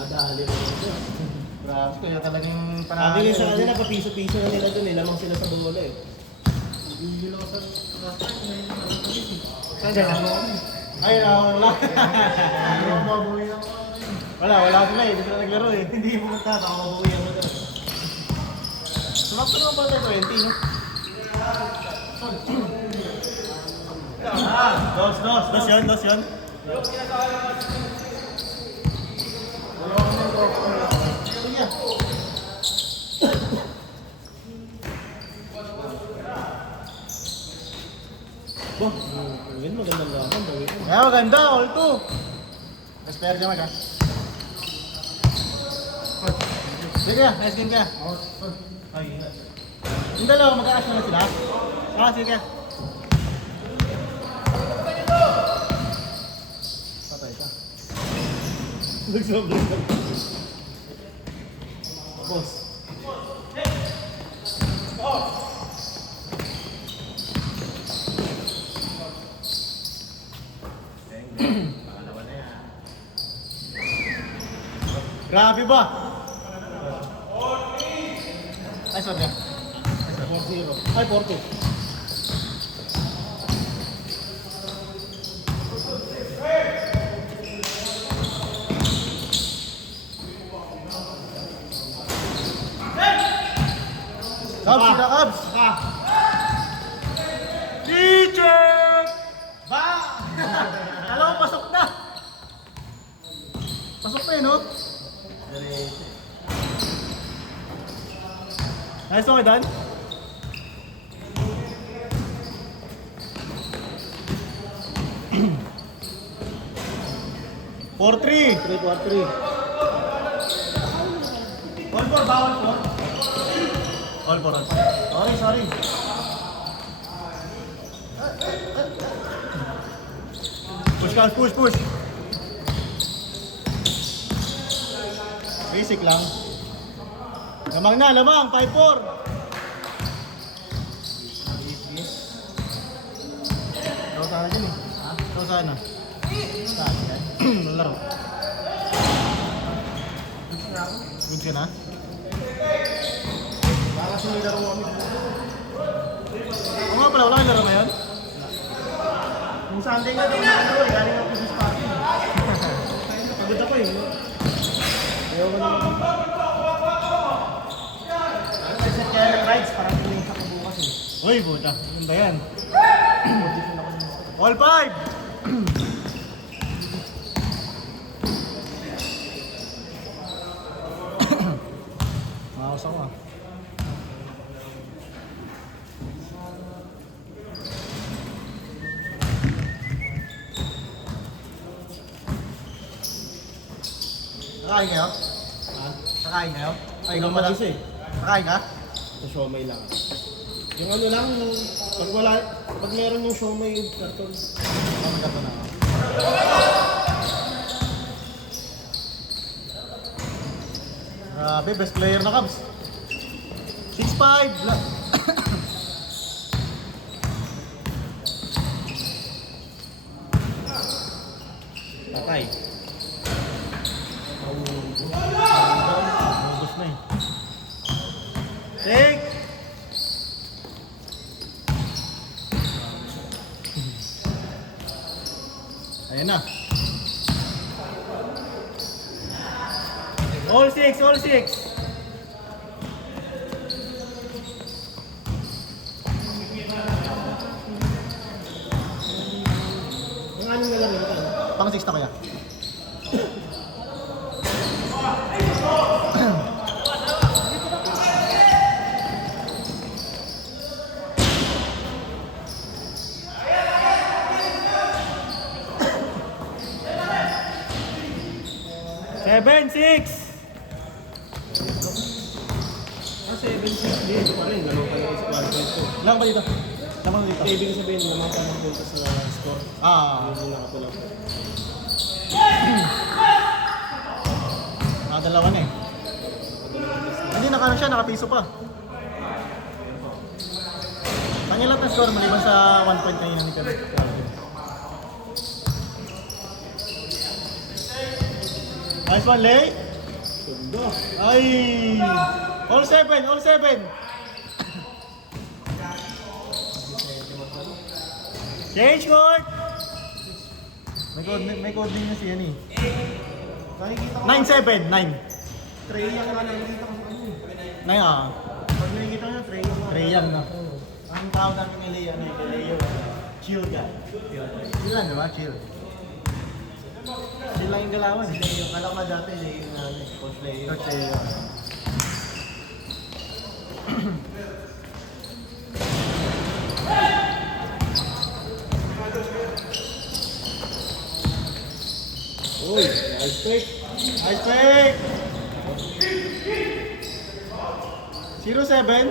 Nadali mo ito. Grabe, kaya talagang Sabi nga sa kanila, papiso-piso na nila doon, nilamang sila sa bola eh. Hindi lang sa Saan ka? Ay, wala. Wala sila eh. Hindi sila naglaro eh. Hindi mo punta, baka mabuhiyan mo doon. Sumakto naman pala tayo 20, no? Dos yun. Bah, yun magandang laman. Kaya maganda, all two. Espero niya mag ha. Sige ka, nice game ka. Ay, yung dalawa, mag-a-action na sila. Sige ka. Patay ka. Nagsobrang. Boss. Grabe ba? Ay, sorry. 4-0. Ay, 4-2. Cubs, sila Cubs! Teacher! Ba! Alam mo, pasok na! Pasok na yun, no? Nice okay, Dan? Four, three. 3-4-3. All four, bawal four. All four. Sorry. Push ka, push. Basic lang. Lamang, 5-4. Ikaw sana dyan eh. Ikaw sana. Saan yan? Laro. Good ka na? Baka sinilaro kami. Oo nga pala, wala kang laro ngayon? Kung Sunday nga daw na ano eh, galing ako sa party. Pagod ako eh. Ayaw ko naman. Set kaya ng rides, parang pinuha ko bukas eh. Uy, buta. Ganda yan. Audition ako ng gusto. All 5! Makakas ako ah. Kakain kayo? Ha? Kakain kayo? Ay, ikaw Ikaw pala. mag-isa eh. Kakain ka? Sa siomay lang. Yung ano lang, pag meron yung siomay yung karton. Ano ka pa na ako? Grabe, best player na Cubs. 6-5! Patay. Ubus na eh. Take! Ayan na. All 6! Yung anong nalang yun, ano? Pang 6 na kaya? Seven, 6! 7-6 din. Ito pa rin, lamang pa yung squad ko. Lang ba dito? Lamang dito. Ibig sabihin, lamang pa ng punta sa score. Ah, Hindi nakatulang. nakadalawa na eh. Hindi, naka siya, nakapiso pa. Pangilat na score maliban sa 1 point kanina ni Kevin. Nice one, Lay. Ganda. Ay! All 7, all 7. Change court! May code din na siya ni. Nakikita ko. 9-7, 9. Tray lang na nakikita ko sa ano eh. 9 ah. Pag nakikita ko yung tray lang. Ray Young na. Ang tawag namin kay Leo, chill guy. Chill lang, di ba? Chill. Chill lang yung galawan. Yung alam ko dati, yung coach Leo. Coach Leo. Uy, nice pick. Nice pick! 0-7.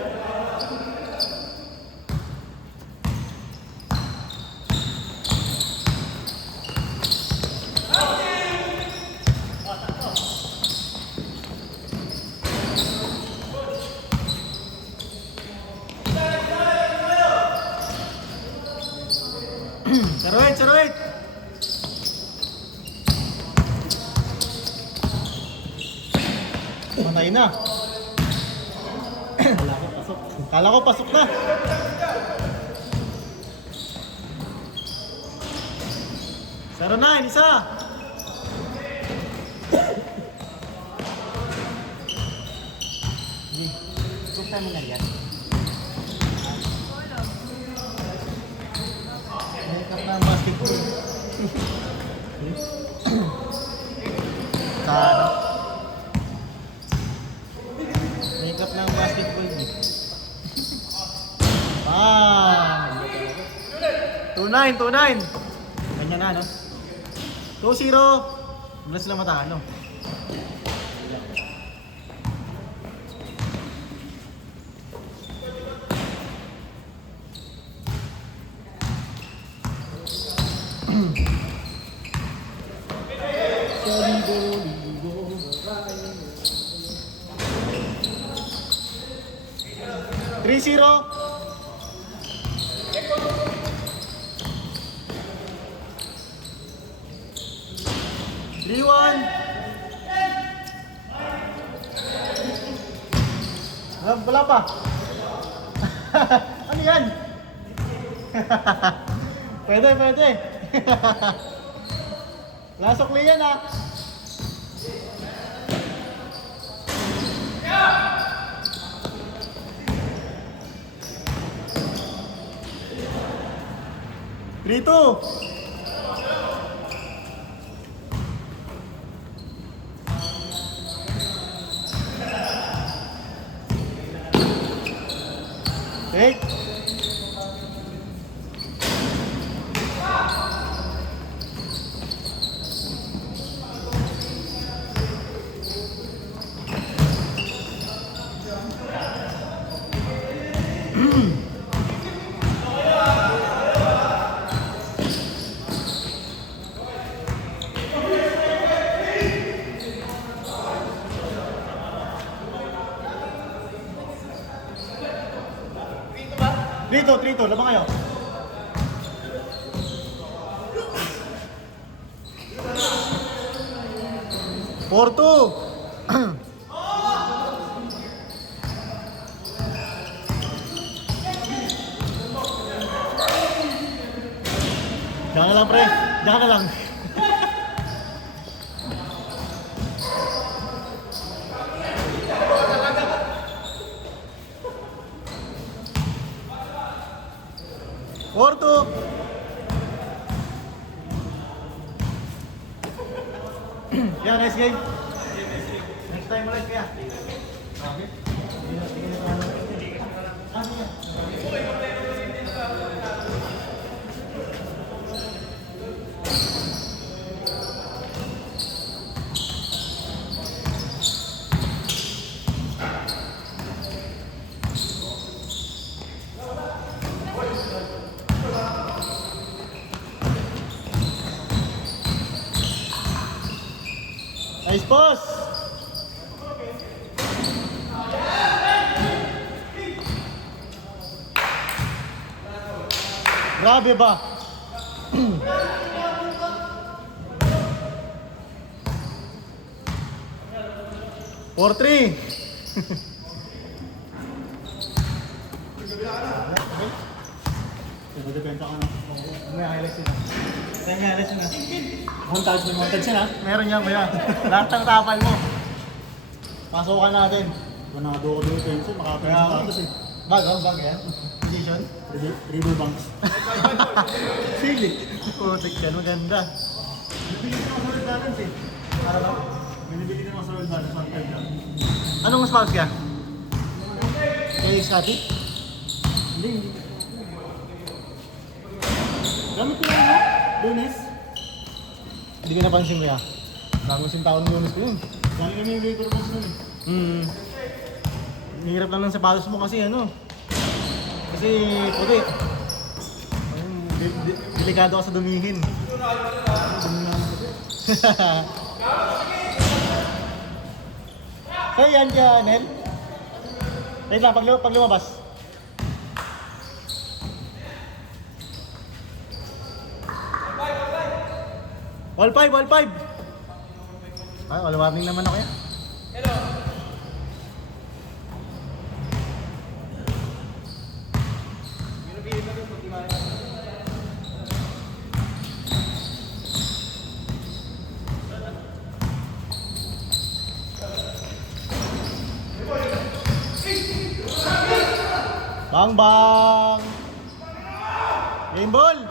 Saruit, saruit! Matay na. Kala ko pasok na. Zero 9, isa. Buksan mo na yan. Makeup na ang basketball. Sana. Makeup ng basketball niya. Bam! 2-9, 2-9. Ganyan na, no? 2-0. Wala sila matalo. Three zero. Three one. Wala pa. Ano yan? Pwede, pwede. Lasok li yan ah. Rito. Take. Trito, labang kayo. Porto. Diyan ka lang, pre. Diyan ka lang. Porto. Yeah, nice game. Next time ulit kaya. Nice boss! Grabe ba? Nagdepensa ka na. May highlights yun. May highlights yun. Montage yun ha. Meron yan kuya. Lahat ng tapal mo. Pasukan natin. Ganado ko din yung pencil. Makapaya ako. Bag yan. Position. River banks. Sili. Putik yan. Maganda. Binibigyan ka ng solid balance eh. Para ba? Binibigyan ka ng solid balance. One time lang. Anong spouse ka? Kay Scotty? Hindi. Gamit ko lang ha? Lunes. Hindi ko napansin kuya. Bagong sintaon ng Lunes ko yun. Dami kami yung river banks nun eh. Hirap lang ng sapatos mo kasi ano. Kasi puti. Ayun, delikado ka sa dumihin. So yan dyan, Nel. Wait lang, pag lumabas. All five. Ay, all warning naman ako yan. Bang! Game ball!